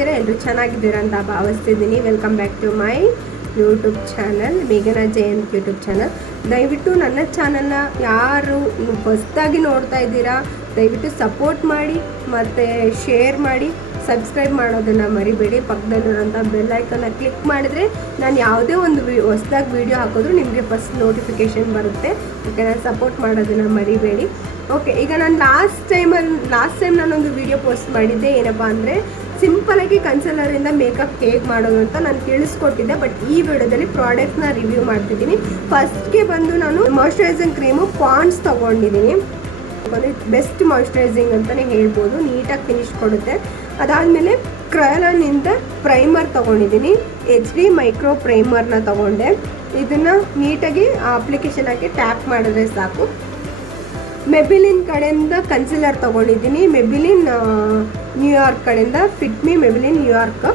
ಹೇಗಿದ್ದೀರಾ ಎಲ್ಲರೂ ಚೆನ್ನಾಗಿದ್ದೀರಾ ಅಂತ ಭಾವಿಸ್ತಿದ್ದೀನಿ. Welcome back to my YouTube channel ಮೇಘನಾ ಜಯಂತ್ ಯೂಟ್ಯೂಬ್ ಚಾನಲ್ ದಯವಿಟ್ಟು ನನ್ನ ಚಾನಲ್ನ ಯಾರು ಹೊಸದಾಗಿ ನೋಡ್ತಾ ಇದ್ದೀರಾ, ದಯವಿಟ್ಟು ಸಪೋರ್ಟ್ ಮಾಡಿ, ಮತ್ತು ಶೇರ್ ಮಾಡಿ ಸಬ್ಸ್ಕ್ರೈಬ್ ಮಾಡೋದನ್ನು ಮರಿಬೇಡಿ. ಪಕ್ಕದಲ್ಲಿರೋಂಥ ಬೆಲ್ ಐಕನ್ನ ಕ್ಲಿಕ್ ಮಾಡಿದ್ರೆ ನಾನು ಯಾವುದೇ ಒಂದು ವಿ, ಹೊಸ್ದಾಗಿ ವೀಡಿಯೋ ಹಾಕಿದ್ರು ನಿಮಗೆ ಫಸ್ಟ್ ನೋಟಿಫಿಕೇಷನ್ ಬರುತ್ತೆ. ಓಕೆ ನಾನು ಸಪೋರ್ಟ್ ಮಾಡೋದನ್ನು ಮರಿಬೇಡಿ. ಓಕೆ ಈಗ ನಾನು ಲಾಸ್ಟ್ ಟೈಮಲ್ಲಿ ಲಾಸ್ಟ್ ಟೈಮ್ ನಾನೊಂದು ವೀಡಿಯೋ ಪೋಸ್ಟ್ ಮಾಡಿದ್ದೆ. ಏನಪ್ಪ ಅಂದರೆ ಸಿಂಪಲಾಗಿ ಕನ್ಸಲರಿಂದ ಮೇಕಪ್ ಹೇಗೆ ಮಾಡೋದು ಅಂತ ನಾನು ತಿಳಿಸ್ಕೊಟ್ಟಿದ್ದೆ, ಬಟ್ ಈ ವಿಡಿಯೋದಲ್ಲಿ ಪ್ರಾಡಕ್ಟ್ನ ರಿವ್ಯೂ ಮಾಡ್ತಿದ್ದೀನಿ. ಫಸ್ಟ್ಗೆ ಬಂದು ನಾನು ಮಾಯಶ್ಚರೈಸಿಂಗ್ ಕ್ರೀಮು ಪಾಂಡ್ಸ್ ತೊಗೊಂಡಿದ್ದೀನಿ. ಬಂದು ಬೆಸ್ಟ್ ಮಾಯಿಶ್ಚರೈಸಿಂಗ್ ಅಂತಲೇ ಹೇಳ್ಬೋದು, ನೀಟಾಗಿ ಫಿನಿಶ್ ಕೊಡುತ್ತೆ. ಅದಾದಮೇಲೆ ಕ್ರಯಲನಿಂದ ಪ್ರೈಮರ್ ತೊಗೊಂಡಿದ್ದೀನಿ. ಎಚ್ ಡಿ ಮೈಕ್ರೋ ಪ್ರೈಮರ್ನ ತೊಗೊಂಡೆ. ಇದನ್ನು ನೀಟಾಗಿ ಅಪ್ಲಿಕೇಶನ್ ಹಾಕಿ ಟ್ಯಾಪ್ ಮಾಡಿದ್ರೆ ಸಾಕು. ಮೆಬಿಲಿನ್ ಕಡೆಯಿಂದ ಕನ್ಸಿಲರ್ ತೊಗೊಂಡಿದ್ದೀನಿ. ಮೆಬಿಲಿನ್ ನ್ಯೂಯಾರ್ಕ್ ಕಡೆಯಿಂದ fit me New York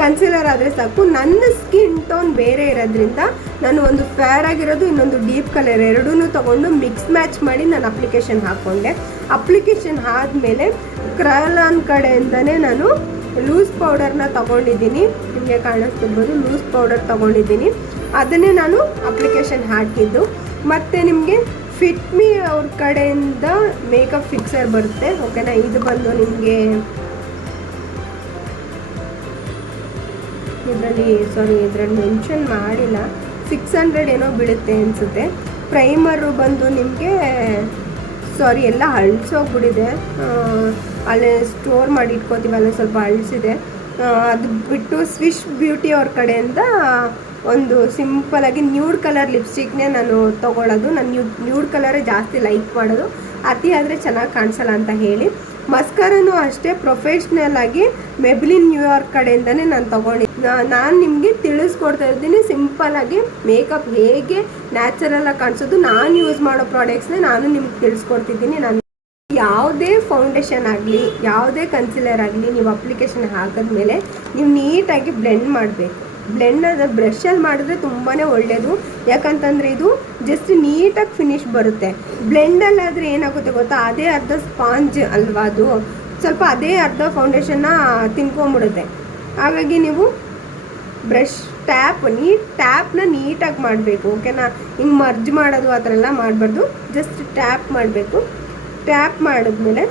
concealer ಆದರೆ ಸಾಕು. ನನ್ನ ಸ್ಕಿನ್ ಟೋನ್ ಬೇರೆ ಇರೋದ್ರಿಂದ ನಾನು ಒಂದು ಫೇರ್ ಆಗಿರೋದು, ಇನ್ನೊಂದು ಡೀಪ್ ಕಲರ್ ಎರಡೂ ತೊಗೊಂಡು ಮಿಕ್ಸ್ ಮ್ಯಾಚ್ ಮಾಡಿ ನಾನು ಅಪ್ಲಿಕೇಶನ್ ಹಾಕ್ಕೊಂಡೆ ಅಪ್ಲಿಕೇಶನ್ ಆದಮೇಲೆ ಕ್ರಯಲಾನ್ ಕಡೆಯಿಂದನೇ ನಾನು ಲೂಸ್ ಪೌಡರ್ನ ತೊಗೊಂಡಿದ್ದೀನಿ. ನಿಮಗೆ ಕಾಣಿಸ್ತಿರ್ಬೋದು ಲೂಸ್ ಪೌಡರ್ ತೊಗೊಂಡಿದ್ದೀನಿ. ಅದನ್ನೇ ನಾನು ಅಪ್ಲಿಕೇಶನ್ ಹಾಕಿದ್ದು. ಮತ್ತು ನಿಮಗೆ ಫಿಟ್ ಮೀ ಅವ್ರ ಕಡೆಯಿಂದ ಮೇಕಪ್ ಫಿಕ್ಸರ್ ಬರುತ್ತೆ. ಓಕೆನಾ ಇದು ಬಂದು ನಿಮಗೆ ಇದರಲ್ಲಿ ಸಾರಿ ಇದರಲ್ಲಿ ಮೆನ್ಷನ್ ಮಾಡಿಲ್ಲ. ಸಿಕ್ಸ್ ಹಂಡ್ರೆಡ್ ಏನೋ ಬೀಳುತ್ತೆ ಅನಿಸುತ್ತೆ. ಪ್ರೈಮರು ಬಂದು ನಿಮಗೆ ಸಾರಿ ಎಲ್ಲ ಅಳಿಸೋಗ್ಬಿಟ್ಟಿದೆ. ಅಲ್ಲೇ ಸ್ಟೋರ್ ಮಾಡಿ ಇಟ್ಕೋತೀವಲ್ಲ, ಸ್ವಲ್ಪ ಅಳಿಸಿದೆ. ಅದು ಬಿಟ್ಟು ಸ್ವಿಶ್ ಬ್ಯೂಟಿ ಅವ್ರ ಕಡೆಯಿಂದ ಒಂದು ಸಿಂಪಲಾಗಿ ನ್ಯೂಡ್ ಕಲರ್ ಲಿಪ್ಸ್ಟಿಕ್ನೇ ನಾನು ತೊಗೊಳ್ಳೋದು ನಾನು ನ್ಯೂ ನ್ಯೂಡ್ ಕಲರೇ ಜಾಸ್ತಿ ಲೈಕ್ ಮಾಡೋದು. ಅತಿ ಆದರೆ ಚೆನ್ನಾಗಿ ಕಾಣಿಸಲ್ಲ ಅಂತ ಹೇಳಿ. ಮಸ್ಕರನು ಅಷ್ಟೇ ಪ್ರೊಫೆಷ್ನಲ್ ಆಗಿ ಮೆಬ್ಲಿನ್ ನ್ಯೂಯಾರ್ಕ್ ಕಡೆಯಿಂದನೇ ನಾನು ತೊಗೊಂಡಿದ್ದೆ ನಾನು ನಿಮಗೆ ತಿಳಿಸ್ಕೊಡ್ತಾ ಇದ್ದೀನಿ ಸಿಂಪಲ್ಲಾಗಿ ಮೇಕಪ್ ಹೇಗೆ ನ್ಯಾಚುರಲಾಗಿ ಕಾಣಿಸೋದು. ನಾನು ಯೂಸ್ ಮಾಡೋ ಪ್ರಾಡಕ್ಟ್ಸ್ನೇ ನಾನು ನಿಮ್ಗೆ ತಿಳಿಸ್ಕೊಡ್ತಿದ್ದೀನಿ. ನಾನು ಯಾವುದೇ ಫೌಂಡೇಶನ್ ಆಗಲಿ, ಯಾವುದೇ ಕನ್ಸಿಲರ್ ಆಗಲಿ ನೀವು ಅಪ್ಲಿಕೇಶನ್ ಹಾಕಿದ್ಮೇಲೆ ನೀವು ನೀಟಾಗಿ ಬ್ಲೆಂಡ್ ಮಾಡಬೇಕು. ಬ್ಲೆಂಡ್ ಅದು ಬ್ರಷಲ್ಲಿ ಮಾಡಿದ್ರೆ ತುಂಬಾ ಒಳ್ಳೆಯದು ಯಾಕಂತಂದರೆ ಇದು ಜಸ್ಟ್ ನೀಟಾಗಿ ಫಿನಿಶ್ ಬರುತ್ತೆ. ಬ್ಲೆಂಡಲ್ಲಾದರೆ ಏನಾಗುತ್ತೆ ಗೊತ್ತಾ? ಅದೇ ಅರ್ಧ ಸ್ಪಾಂಜ್ ಅಲ್ವಾ ಅದು? ಸ್ವಲ್ಪ ಅದೇ ಅರ್ಧ ಫೌಂಡೇಶನ್ನ ತಿನ್ಕೊಂಬಿಡುತ್ತೆ. ಹಾಗಾಗಿ ನೀವು ಬ್ರಷ್ ಟ್ಯಾಪ್ ನೀಟ್ ಟ್ಯಾಪ್ನ ನೀಟಾಗಿ ಮಾಡಬೇಕು ಓಕೆನಾ ಹಿಂಗೆ ಮರ್ಜ್ ಮಾಡೋದು ಆ ಥರ ಎಲ್ಲ ಮಾಡಬಾರ್ದು. ಜಸ್ಟ್ ಟ್ಯಾಪ್ ಮಾಡಬೇಕು. ಟ್ಯಾಪ್ ಮಾಡಿದ್ಮೇಲೆ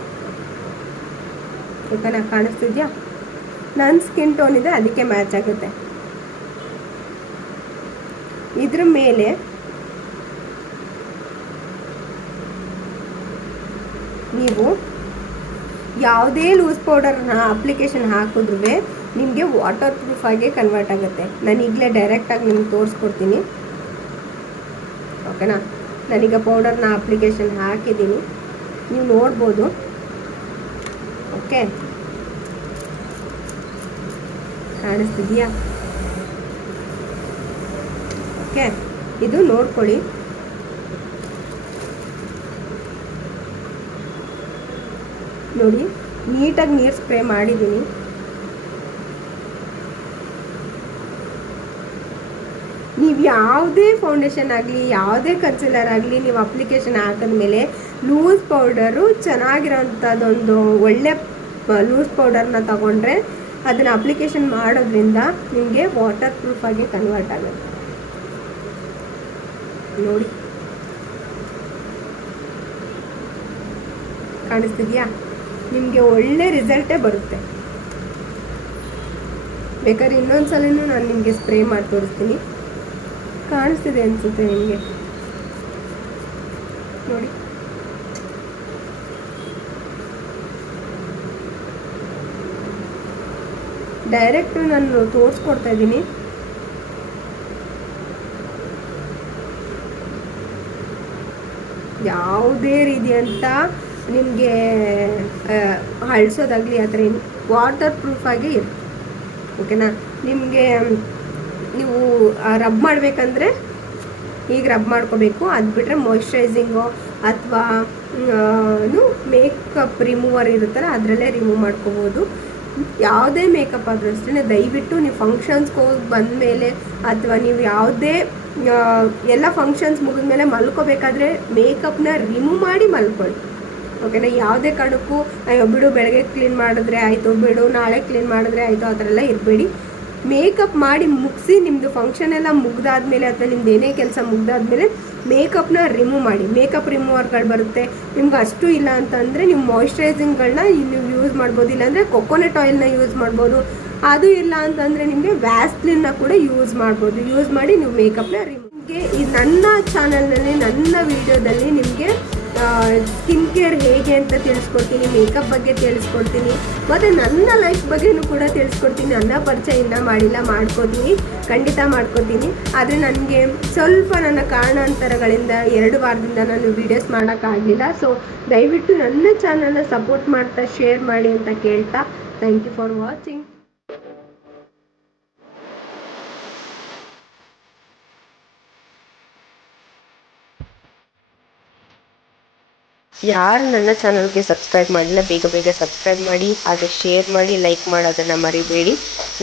ಓಕೆನಾ, ಕಾಣಿಸ್ತಿದ್ಯಾ? ನನ್ನ ಸ್ಕಿನ್ ಟೋನ್ ಇದೆ, ಅದಕ್ಕೆ ಮ್ಯಾಚ್ ಆಗುತ್ತೆ. ಇದ್ರ ಮೇಲೆ ನೀವು ಯಾವುದೇ ಲೂಸ್ ಪೌಡರ್ನ ಅಪ್ಲಿಕೇಶನ್ ಹಾಕಿದ್ರೂ ನಿಮಗೆ ವಾಟರ್ ಪ್ರೂಫ್ ಆಗಿ ಕನ್ವರ್ಟ್ ಆಗುತ್ತೆ. ನಾನು ಈಗಲೇ ಡೈರೆಕ್ಟಾಗಿ ನಿಮ್ಗೆ ತೋರಿಸ್ಕೊಡ್ತೀನಿ. ಓಕೆನಾ? ನಾನೀಗ ಪೌಡರ್ನ ಅಪ್ಲಿಕೇಶನ್ ಹಾಕಿದ್ದೀನಿ. ನೀವು ನೋಡ್ಬೋದು. ಓಕೆ? ಕಾಣಿಸ್ತಿದೆಯಾ? ಓಕೆ? ಇದು ನೋಡ್ಕೊಳ್ಳಿ. ನೋಡಿ, ನೀಟಾಗಿ ನೀರು ಸ್ಪ್ರೇ ಮಾಡಿದ್ದೀನಿ. ನೀವು ಯಾವುದೇ ಫೌಂಡೇಶನ್ ಆಗಲಿ, ಯಾವುದೇ ಕನ್ಸಿಲರ್ ಆಗಲಿ, ನೀವು ಅಪ್ಲಿಕೇಶನ್ ಹಾಕಿದ್ಮೇಲೆ ಲೂಸ್ ಪೌಡರು ಚೆನ್ನಾಗಿರೋಂಥದ್ದೊಂದು ಒಳ್ಳೆ ಲೂಸ್ ಪೌಡರ್ನ ತಗೊಂಡ್ರೆ ಅದನ್ನು ಅಪ್ಲಿಕೇಶನ್ ಮಾಡೋದ್ರಿಂದ ನಿಮಗೆ ವಾಟರ್ ಪ್ರೂಫಾಗಿ ಕನ್ವರ್ಟ್ ಆಗುತ್ತೆ. ನೋಡಿ. ಕಾಣಿಸ್ತಿದ್ಯಾ? ನಿಮಗೆ ಒಳ್ಳೆ ರಿಸಲ್ಟೇ ಬರುತ್ತೆ. ಬೇಕಾದ್ರೆ ಇನ್ನೊಂದ್ಸಲನೂ ನಾನು ನಿಮಗೆ ಸ್ಪ್ರೇ ಮಾಡಿ ತೋರಿಸ್ತೀನಿ. ಕಾಣಿಸ್ತಿದೆ ಅನಿಸುತ್ತೆ ನಿಮಗೆ. ನೋಡಿ. ಡೈರೆಕ್ಟ್ ನಾನು ತೋರಿಸ್ಕೊಡ್ತಾ ಇದ್ದೀನಿ. ಯಾವುದೇ ರೀತಿ ಅಂತ ನಿಮಗೆ ಅಳಿಸೋದಾಗಲಿ ಆ ಥರ ವಾಟರ್ ಪ್ರೂಫಾಗಿ ಇರುತ್ತೆ. ಓಕೆನಾ ನಿಮಗೆ, ನೀವು ರಬ್ ಮಾಡಬೇಕಂದ್ರೆ ಈಗ ರಬ್ ಮಾಡ್ಕೋಬೇಕು. ಅದು ಬಿಟ್ಟರೆ ಮಾಯ್ಶ್ಚರೈಸಿಂಗು ಅಥವಾ ಮೇಕಪ್ ರಿಮೂವರ್ ಇರುತ್ತಲ್ಲ, ಅದರಲ್ಲೇ ರಿಮೂವ್ ಮಾಡ್ಕೋಬೋದು. ಯಾವುದೇ ಮೇಕಪ್ ಆದರೂ ಅಷ್ಟೇ, ದಯವಿಟ್ಟು ನೀವು ಫಂಕ್ಷನ್ಸ್ಗೆ ಹೋಗಿ ಬಂದಮೇಲೆ ಅಥವಾ ನೀವು ಯಾವುದೇ ಎಲ್ಲ ಫಂಕ್ಷನ್ಸ್ ಮುಗಿದ ಮೇಲೆ ಮಲ್ಕೋಬೇಕಾದ್ರೆ ಮೇಕಪ್ನ ರಿಮೂವ್ ಮಾಡಿ ಮಲ್ಕೊಳ್ಳಿ. ಓಕೆನಾ ಯಾವುದೇ ಕಾರಣಕ್ಕೂ ಅಯ್ಯೋ ಬಿಡು ಬೆಳಗ್ಗೆ ಕ್ಲೀನ್ ಮಾಡಿದ್ರೆ ಆಯಿತು, ಬಿಡು ನಾಳೆ ಕ್ಲೀನ್ ಮಾಡಿದ್ರೆ ಆಯಿತು, ಆ ಥರ ಎಲ್ಲ ಇರಬೇಡಿ. ಮೇಕಪ್ ಮಾಡಿ ಮುಗಿಸಿ ನಿಮ್ಮದು ಫಂಕ್ಷನ್ ಎಲ್ಲ ಮುಗ್ದಾದ್ಮೇಲೆ ಅಥವಾ ನಿಮ್ದು ಏನೇ ಕೆಲಸ ಮುಗ್ದಾದ್ಮೇಲೆ ಮೇಕಪ್ನ ರಿಮೂವ್ ಮಾಡಿ. ಮೇಕಪ್ ರಿಮೂವರ್ಗಳು ಬರುತ್ತೆ. ನಿಮ್ಗೆ ಅಷ್ಟು ಇಲ್ಲ ಅಂತಂದರೆ ನೀವು ಮಾಯ್ಶ್ಚರೈಸಿಂಗ್ಗಳನ್ನ ನೀವು ಯೂಸ್ ಮಾಡ್ಬೋದು. ಇಲ್ಲಾಂದರೆ ಕೊಕೊನಟ್ ಆಯಿಲ್ನ ಯೂಸ್ ಮಾಡ್ಬೋದು. ಅದು ಇಲ್ಲ ಅಂತಂದರೆ ನಿಮಗೆ ವ್ಯಾಸ್ಲಿನ್ನ ಕೂಡ ಯೂಸ್ ಮಾಡ್ಬೋದು. ಯೂಸ್ ಮಾಡಿ ನೀವು ಮೇಕಪ್ನ ರಿಮೂವ್ ಈ ನನ್ನ ಚಾನಲ್ನಲ್ಲಿ ನನ್ನ ವಿಡಿಯೋದಲ್ಲಿ ನಿಮಗೆ ಸ್ಕಿನ್ ಕೇರ್ ಹೇಗೆ ಅಂತ ತಿಳಿಸ್ಕೊಡ್ತೀನಿ ಮೇಕಪ್ ಬಗ್ಗೆ ತಿಳಿಸ್ಕೊಡ್ತೀನಿ, ಮತ್ತು ನನ್ನ ಲೈಫ್ ಬಗ್ಗೆನೂ ಕೂಡ ತಿಳಿಸ್ಕೊಡ್ತೀನಿ. ನನ್ನ ಪರಿಚಯ ಇನ್ನೂ ಮಾಡಿಲ್ಲ ಮಾಡ್ಕೋತೀನಿ ಖಂಡಿತ ಮಾಡ್ಕೋತೀನಿ ಆದರೆ ನನಗೆ ಸ್ವಲ್ಪ ನನ್ನ ಕಾರಣಾಂತರಗಳಿಂದ ಎರಡು ವಾರದಿಂದ ನಾನು ವೀಡಿಯೋಸ್ ಮಾಡೋಕ್ಕಾಗಲಿಲ್ಲ. ಸೊ ದಯವಿಟ್ಟು ನನ್ನ ಚಾನಲ್ನ ಸಪೋರ್ಟ್ ಮಾಡ್ತಾ ಶೇರ್ ಮಾಡಿ ಅಂತ ಕೇಳ್ತಾ ಥ್ಯಾಂಕ್ ಯು ಫಾರ್ ವಾಚಿಂಗ್ ಯಾರು ನನ್ನ ಚಾನಲ್ಗೆ ಸಬ್ಸ್ಕ್ರೈಬ್ ಮಾಡಿಲ್ಲ ಬೇಗ ಬೇಗ ಸಬ್ಸ್ಕ್ರೈಬ್ ಮಾಡಿ, ಹಾಗೆ ಶೇರ್ ಮಾಡಿ ಲೈಕ್ ಮಾಡೋದನ್ನು ಮರಿಬೇಡಿ.